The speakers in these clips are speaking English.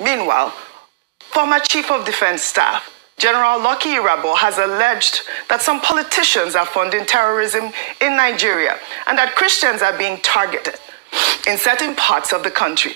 Meanwhile, former Chief of Defense Staff General Lucky Irabor has alleged that some politicians are funding terrorism in Nigeria and that Christians are being targeted in certain parts of the country.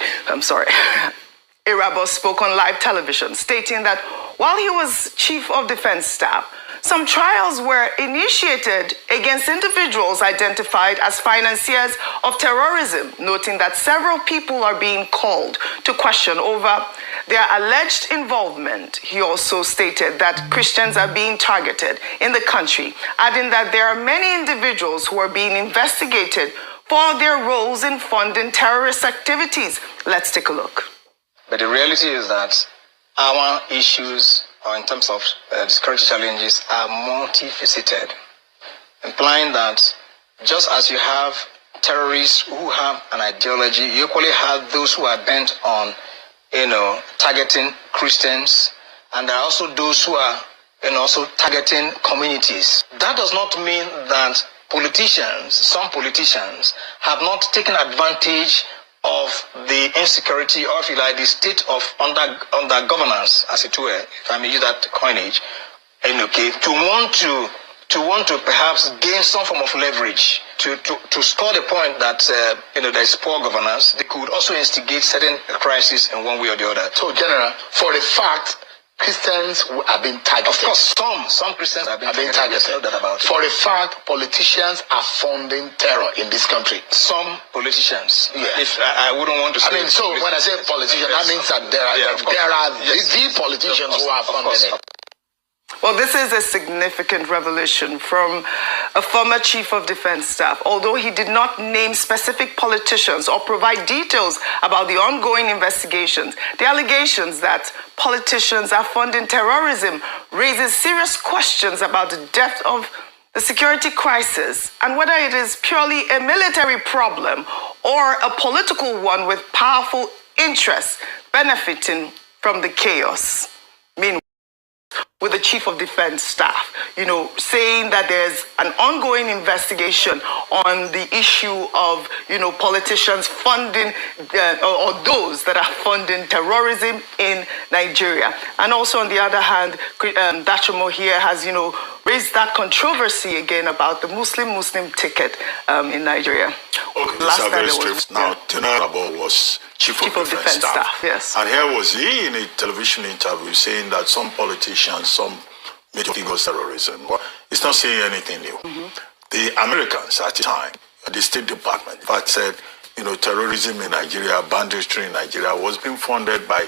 Irabor spoke on live television, stating that while he was Chief of Defense Staff, some trials were initiated against individuals identified as financiers of terrorism, noting that several people are being called to question over their alleged involvement. He also stated that Christians are being targeted in the country, adding that there are many individuals who are being investigated for their roles in funding terrorist activities. Let's take a look. But the reality is that our issues, or in terms of security challenges, are multifaceted, implying that just as you have terrorists who have an ideology, you equally have those who are bent on, targeting Christians, and there are also those who are, also targeting communities. That does not mean that some politicians, have not taken advantage of the insecurity, or if you like, the state of under governance, as it were, if I may use that coinage, to want to perhaps gain some form of leverage to score the point that there is poor governance. They could also instigate certain crises in one way or the other. So, General, for the fact Christians are being targeted. Of course, some Christians are being targeted. For a fact, politicians are funding terror in this country. Some politicians. Yeah. If I wouldn't want to say. So when I say politicians, that means that there are the politicians who are funding it. Well, this is a significant revelation from a former Chief of Defense Staff. Although he did not name specific politicians or provide details about the ongoing investigations, the allegations that politicians are funding terrorism raises serious questions about the depth of the security crisis and whether it is purely a military problem or a political one with powerful interests benefiting from the chaos. Meanwhile, with the Chief of Defense Staff, saying that there's an ongoing investigation on the issue of, politicians funding or those that are funding terrorism in Nigeria. And also, on the other hand, Dachomo here has, raised that controversy again about the Muslim ticket in Nigeria. Okay, last time now, General Irabor was Chief of Defense Staff. Yes. And here was he in a television interview saying that some politicians, some major figures terrorism. Well, it's not saying anything new. The Americans at the time, the State Department, in fact said, terrorism in Nigeria, banditry in Nigeria was being funded by